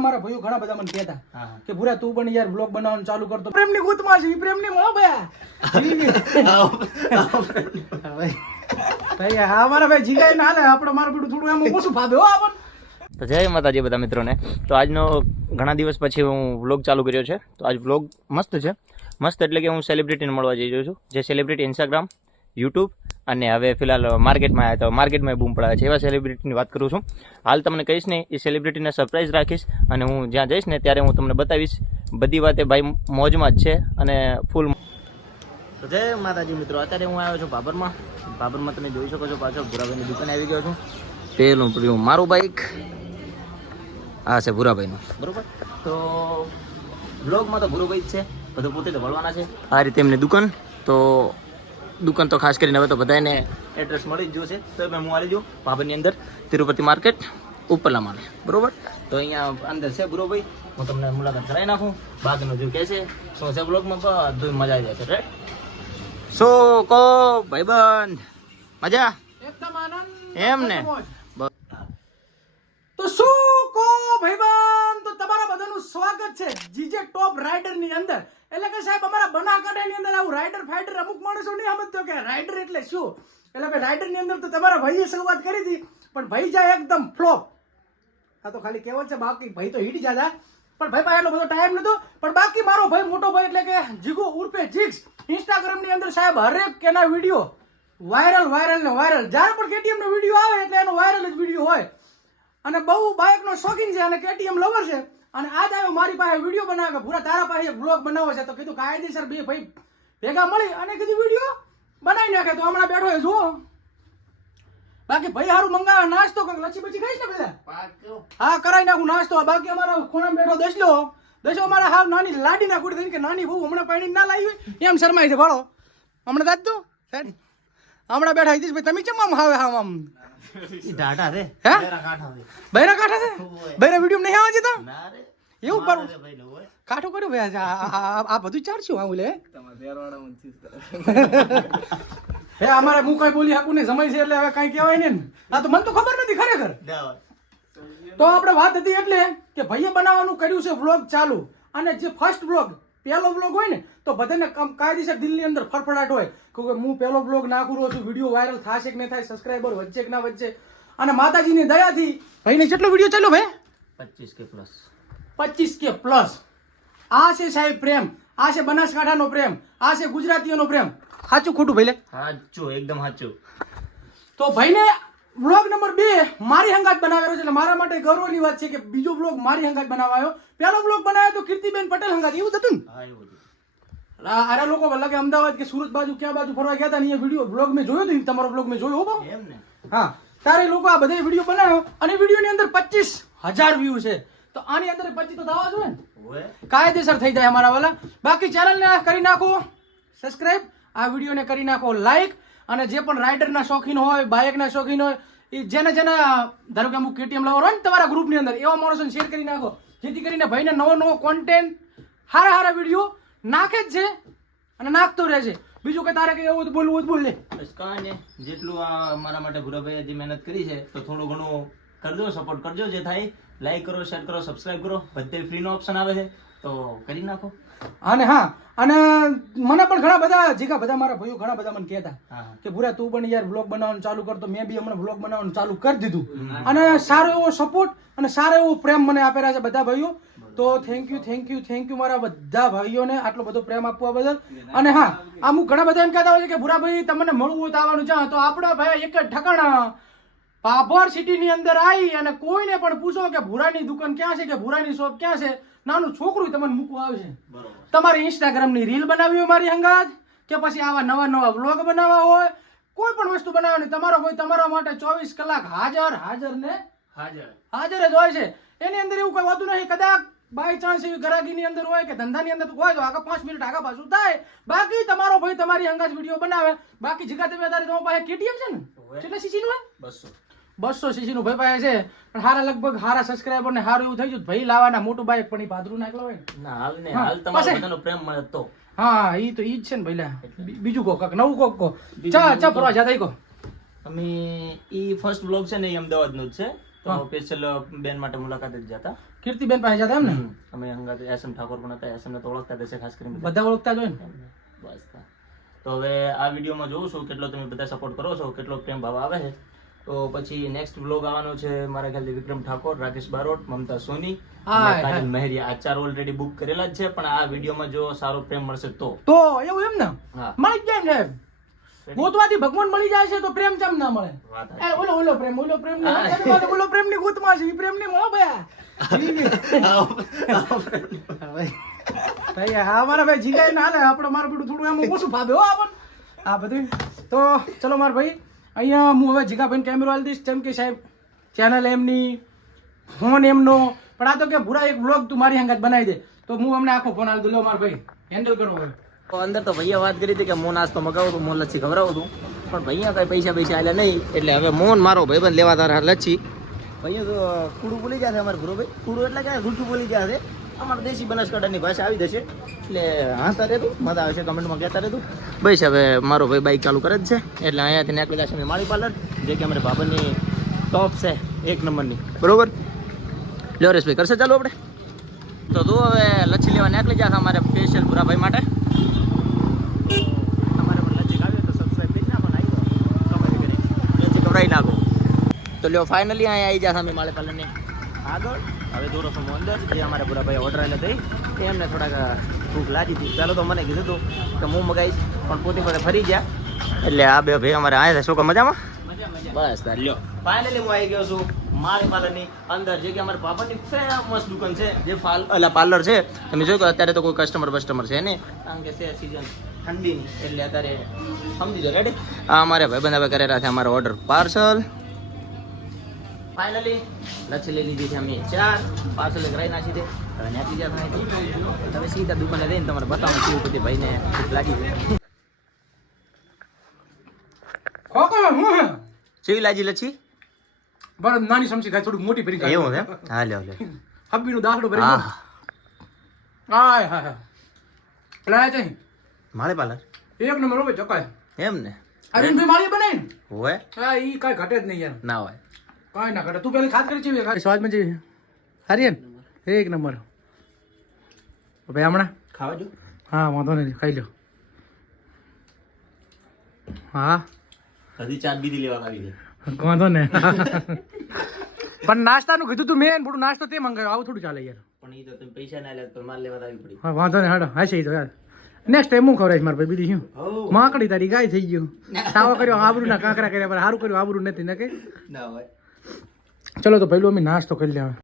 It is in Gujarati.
અમારા ભાઈઓ ઘણા બધા મને કહેતા કે ભૂરા તું પણ યાર બ્લોગ બનાવવાનું ચાલુ કરતો પ્રેમની ગૂંચમાં છે પ્રેમની મળો ભાઈ હા અમારા ભાઈ જીગાઈ ના હાલે આપણે મારું બેટું થોડું એમ ઓછું ફાવે હો આપણ. તો જય માતાજી બધા મિત્રોને. તો આજનો ઘણા દિવસ પછી હું વ્લોગ ચાલુ કર્યો છે. તો આજ વ્લોગ મસ્ત છે. મસ્ત એટલે કે હું સેલિબ્રિટીને મળવા જઈ રહ્યો છું, જે સેલિબ્રિટી ઇન્સ્ટાગ્રામ, યુટ્યુબ અને હવે ફિલહાલ માર્કેટમાં આવ્યા તો માર્કેટમાં બૂમ પડાવે છે એવા સેલિબ્રિટીની વાત કરું છું. હાલ તમને કહીશ નહીં, એ સેલિબ્રિટીને સરપ્રાઈઝ રાખીશ અને હું જ્યાં જઈશ ને ત્યારે હું તમને બતાવીશ. બધી વાતે ભાઈ મોજમાં જ છે અને ફૂલ. તો જય માતાજી મિત્રો, અત્યારે હું આવ્યો છું બાબરમાં. બાબરમાં તમે જોઈ શકો છો, પાછળ ભૂરાભાઈની દુકાને આવી ગયો છું. પેલું મારું બાઇક આ છે ભૂરાભાઈનું, બરોબર. તો બ્લોગમાં તો ભૂરાભાઈ જ છે, બધું પોતે જ વળવાના છે. આ રીતે એમની દુકાન. તો દુકાન તો ખાસ કરીને હવે તો બધાને એડ્રેસ મળી જ જશે. તો હું આવી જાઉં બાબરની અંદર, તિરુપતિ માર્કેટ ઉપરલા માળે, બરોબર. તો અહીંયા અંદર છે ભૂરાભાઈ, હું તમને મુલાકાત કરાવી નાખું. બાદનું જો કહે છે શું છે બ્લોગમાં, બધું મજા આવી જશે. રાઈટ? સો કો ભાઈબંધ મજા એકદમ આનંદ એમ ને. તો શું કહો ભાઈબંધ, તો તમારા બધાનું સ્વાગત છે જીજે ટોપ રાઇડર ની અંદર. એટલે કે સાહેબ અમારા બનાસકાંઠાની અંદર આવું રાઇડર ફાઇટર અમુક માણસો નહીં સમજતો કે રાઇડર એટલે શું. એટલે ભાઈ રાઇડર ની અંદર તો તમારા ભાઈએ શરૂઆત કરી હતી, પણ ભાઈ જાય એકદમ ફ્લોપ. આ તો ખાલી કહેવત છે, બાકી ભાઈ તો હિટ જાતા. પણ ભાઈ પાસે એટલો બધો ટાઈમ નતો. પણ બાકી મારો ભાઈ મોટો ભાઈ એટલે કે જીગુ ઉર્ફે જીગ્સ ઇન્સ્ટાગ્રામ ની અંદર સાહેબ હરેક એના વિડીયો વાયરલ ને વાયરલ. જ્યારે પણ કેટીએમ નો વિડીયો આવે એટલે એનો વાયરલ જ વિડીયો હોય. અને બહુ બાઇકનો શોખીન છે અને કેટીએમ લવર છે. અને આજ આવ્યો મારી પાસે વિડીયો બનાવે કે ભૂરા તારા પાસે બ્લોગ બનાવો છે. તો કીધું કાયદેસર બે ભાઈ ભેગા મળી અને કીધું વિડીયો બનાવી નાખે. તો હમણાં બેઠો એ જુઓ. બાકી ભાઈ હારું મંગાવે નાસ્તો કંઈક લચ્છી બચ્છી ખાઈશ ને બધા? હા કરાવી નાખું નાસ્તો. બાકી અમારા ખૂણામાં બેઠો દસલો અમારા હાવ નાની લાડી ના કુડી કે નાની બહુ હમણાં પાણી ના લાવી હોય એમ શરમાય છે. ભાળો હમણાં દાદ દો હમણાં બેઠા હિતેશ ભાઈ, તમે કેમ આમ હાવે હાવ આમ ઢાઢા રે હે બૈરા કાંઠા બૈરા કાંઠા છે? બૈરા વિડીયો નહીં આવે છે તો એવું પર કાઠું કર્યું ભાઈ. આ બધું ચાલશું આવું લે હે અમારે હું કઈ બોલી શકું ને સમય છે એટલે હવે કઈ કહેવાય ને. આ તો મને તો ખબર નથી ખરેખર. તો આપણે વાત હતી એટલે કે ભાઈએ બનાવવાનું કર્યું છે વ્લોગ ચાલુ. અને જે ફર્સ્ટ વ્લોગ પહેલો વ્લોગ હોય ને તો બધાને કાયદેસર દિલની અંદર ફરફડાટ હોય કે હું પહેલો વ્લોગ નાખું રહ્યો છું, વિડીયો વાયરલ થશે કે નહીં થાય, સબસ્ક્રાઈબર વચ્ચે કે ના વચ્ચે. અને માતાજીની દયાથી ભાઈને કેટલો વિડીયો ચાલ્યો ભાઈ? 25K plus. આ છે સાહેબ પ્રેમ, આ છે બનાસકાંઠાનો પ્રેમ, આ છે ગુજરાતીઓનો પ્રેમ. સાચું ખોટું ભાઈ? સાચું, એકદમ સાચું. તો ભાઈને વ્લોગ નંબર 2 મારી હંગાત બનાવ્યો છે. એટલે મારા માટે ગૌરવની વાત છે કે બીજો વ્લોગ મારી હંગાત બનાવાયો. પહેલો વ્લોગ બનાવ્યો તો કીર્તિબેન પટેલ હંગાત. એવું હતું ને? હા એવું હતું. અરે લોકો લાગે અમદાવાદ કે સુરત બાજુ ક્યાં બાજુ ફરવા ગયા હતા ને એ વિડીયો વ્લોગ મેં જોયો હતો. તમારો વ્લોગ મેં જોયો હો એમ ને? હા તારે લોકો આ બધા વિડીયો બનાવ્યો અને વિડીયો ની અંદર 25,000 વ્યૂ છે. તો આની અંદર 25 તો થવા જોઈએ ને, કાયદેસર થઈ જાય અમારા વાલા. બાકી ચેનલને કરી નાખો સબસ્ક્રાઇબ, આ વિડીયોને કરી નાખો લાઈક. અને જે પણ રાઇડરના શોખીન હોય, બાઇકના શોખીન હોય, એ જેને ધારો કે અમુક કેટીએમ લવર હોય ને તમારા ગ્રુપની અંદર, એવા માણસોને શેર કરી નાખો, જેથી કરીને ભાઈને નવો કોન્ટેન્ટ સારા વિડીયો નાખે જ છે અને નાખતો રહે છે. બીજું કે તારે કઈ એવું બોલવું બોલ લે. બસ કાંઈ નહીં, જેટલું આ મારા માટે ભૂરાભાઈએ જે મહેનત કરી છે તો થોડું ઘણું કરજો, સપોર્ટ કરજો. જે થાય લાઈક કરો, શેર કરો, સબસ્ક્રાઇબ કરો. બધે ફ્રીનો ઓપ્શન આવે છે તો કરી નાખો. અને હા, અને મને પણ ઘણા બધા મારા ભાઈઓ ઘણા બધા મને કહેતા કે ભૂરા તું પણ યાર વ્લોગ બનાવવાનું ચાલુ કર. તો મેં બી હમણાં વ્લોગ બનાવવાનું ચાલુ કરી દીધું. અને સારો એવો સપોર્ટ અને સારો એવો પ્રેમ મને આપેલા છે બધા ભાઈઓ. તો થેન્ક યુ મારા બધા ભાઈઓને આટલો બધો પ્રેમ આપવા બદલ. અને હા, અમુક ઘણા બધા એમ કહેતા હોય છે કે ભૂરા ભાઈ તમને મળવું હોય તો આવવાનું છે. તો આપણે ભાઈ એક જ ઠકાણા પાભર સિટીની અંદર આવી અને કોઈને પણ પૂછો કે ભૂરાની દુકાન ક્યાં છે કે ભૂરાની શોપ ક્યાં છે, નાનું છોકરું તમને મૂકવા આવશે. તમારી ઇન્સ્ટાગ્રામની રીલ બનાવી હોય મારી હંગાત, કે પછી આવા નવા વ્લોગ બનાવવા હોય, કોઈ પણ વસ્તુ બનાવવાની, તમારો કોઈ તમારા માટે 24 કલાક હાજર જ હોય છે. એની અંદર એવું કોઈ હોતું નહીં. કદાચ બાય ચાન્સ એવી ગ્રાહકીની અંદર હોય કે ધંધાની અંદર હોય તો આગળ 5 મિનિટ આગળ પાછું થાય. બાકી તમારો ભાઈ તમારી હંગાત વિડીયો બનાવે. બાકી જગ્યા તમે અત્યારે તમારી પાસે કેટીએમ છે ને, કેટલા સીસી નું હોય? 200 સીસી નું ભાઈ પાસે છે. પણ હારા લગભગ હારા સબસ્ક્રાઇબર ને હારું એવું થઈ ગયું ભાઈ લાવવાના મોટું બાઇક પણ ઈ ભાદરું નાખલો હોય ના. હાલ તમારો બધાનો પ્રેમ મળે તો. હા ઈ તો ઈ જ છે ને ભાઈલા. બીજું કોક નવું કોક ચા ફરવા જા દઈ કો. અમે ઈ ફર્સ્ટ વ્લોગ છે ને એ અમદાવાદ નું જ છે. તો સ્પેશિયલ બેન માટે મુલાકાત જ જતા. કીર્તિબેન પાસે જતા એમ ને અમે હંગાત એસએમ ઠાકોર પણ હતા, એસએમ ને તો ઓળખતા હશે ખાસ કરીને બધા ઓળખતા જ હોય ને. બસ તો હવે આ વિડીયોમાં જોઉં છું કેટલો તમે બધા સપોર્ટ કરો છો, કેટલો પ્રેમ ભાવ આવે છે. તો પછી નેક્સ્ટ વ્લોગ આવવાનો છે મારા ખ્યાલથી વિક્રમ ઠાકોર, રાકેશ બારોટ, મમતા સોની અને કાજલ મહેરિયા. આ 4 ઓલરેડી બુક કરેલા જ છે, પણ આ વિડીયોમાં જો સારો પ્રેમ મળશે તો એવું એમ ને હા મળી જ જાય ને. ગોતવાથી ભગવાન મળી જાય છે તો પ્રેમ ચમ ના મળે. વાત એ ઓલો પ્રેમ ની ગોતમાં છે, ઈ પ્રેમ ની મળો ભયા. ભાઈ હા મારા ભાઈ જીગાઈ ના હાલે, આપણે મારું બીડું થોડું એમ ઓછું ફાવે હો આપણ આ બધું. તો ચલો મારા ભાઈ અહીંયા હું હવે જીગાભાઈ કેમેરો આલી દઈશ, જેમ કે સાહેબ ચેનલ એમની, ફોન એમનો, પણ આ તો કે ભૂરા એક વ્લોગ તું મારી હંગાત બનાવી દે, તો હું અમને આખો ફોન આલી દઉં. લો મારા ભાઈ હેન્ડલ કરો હવે. તો અંદર તો ભૈયા વાત કરી હતી કે મોં નાસ્તો મગાવું હતું, મોં લચ્છી ખવડાવું હતું, પણ ભૈયા કઈ પૈસા આલ્યા નહીં, એટલે હવે મોન મારો ભાઈબંધ લેવા તારા લચ્છી. ભૈયા તો કુડું બોલી જશે અમારે ગુરુ ભાઈ, કુડું એટલે કે રૂઠું બોલી જશે, અમારે દેશી બનાસકાંઠાની ભાષા આવી જશે, એટલે હાંતા રહેતું મજા આવશે, કમેન્ટમાં કહેતા રહેતું. બસ હવે મારો ભાઈ બાઇક ચાલુ કરે જ છે, એટલે અહીંયાથી નીકળી જશે માળી પાર્લર, જે કે અમારે બાબરની ટોપ છે 1 નંબરની, બરોબર. લ્યો રેશભાઈ કરશે ચાલુ આપણે. તો તું હવે લચ્છી લેવા નીકળી જશે અમારે સ્પેશિયલ ભૂરાભાઈ માટે. તમારે પણ લચ્છી ખાવી તો સબસ્ક્રાઈબ કરી નાખો, કમેન્ટ કરી લચ્છી ખવડાવી નાખો. તો લ્યો ફાઇનલી અહીંયા આવી જશે અમે માળી પાર્લરની આગળ. હવે દોરો સમો અંદર, જે અમારે ભૂરાભાઈ ઓર્ડર આવેલા થઈ એમને થોડાક ભૂખ લાગી હતી. ચાલો તો મને કીધું હતું કે હું મગાવીશ, પણ પોતે પડે ફરી ગયા, એટલે આ બે ભાઈ અમારે આવ્યા છે. શું મજામાં? બસ તાર લ્યો ફાઇનલી હું આવી ગયો છું માળી પાર્લરની અંદર, જે કે અમારા પાપડની ફેમસ દુકાન છે, જે પાર્લર છે. તમે જોયું કે અત્યારે તો કોઈ કસ્ટમર છે નહીં, કારણ કે છે સિઝન ઠંડીની, એટલે અત્યારે સમજી દો. રેડી આ અમારે ભાઈબંધ હવે કરેલા છે અમારો ઓર્ડર પાર્સલ. ફાઇનલી લચ્છી લઈ લીધી છે અમે 4 પાર્સલ કરાવી નાખી દે. હવે નાખી જાય તમે સીધા દુકાને જઈને તમારે બતાવો કેવું બધી ભાઈને ભૂખ લાગી છે. કેવી લાગી લચ્છી? બરાબર નાની સમસી ખાય, થોડી મોટી ભરી ખાય. એવું છે? હા લ્યો હબ્બીનું દાખલો ભરી. હા હાય હાય લાય છે માળી પાર્લર 1 નંબર હોય ચકાય એમ ને. અરવિંદભાઈ માળી બનાવી ને હોય હા, ઈ કાઈ ઘટે જ નહીં યાર, ના હોય કાઈ ના ઘટે. તું પેલી ખાત કરી છે સ્વાદ માં જેવી સારી ને 1 નંબર. ભાઈ હમણાં ખાવા જો. હા વાંધો નહીં, ખાઈ લો. હા હજી 4 બીજી લેવા આવી છે. વાંધો ને પણ નાસ્તાનું કીધું તું મેં, થોડું નાસ્તો તે મંગાવ્યો, આવું થોડું ચાલે યાર. પણ એ તો તમે પૈસા ના લે તો માલ લેવા આવી પડી. હા વાંધો નહીં, હાડો હા છે તો યાર. નેક્સ્ટ ટાઈમ હું ખવડાવીશ મારા ભાઈ, બીજું શું માકડી તારી ગાય થઈ ગયું. સાવા કર્યો આબરૂ ના કાંકરા કર્યા, પણ સારું કર્યું આબરૂ નથી ને કે. ના હોય. ચલો તો પહેલું અમે નાસ્તો કરી લે.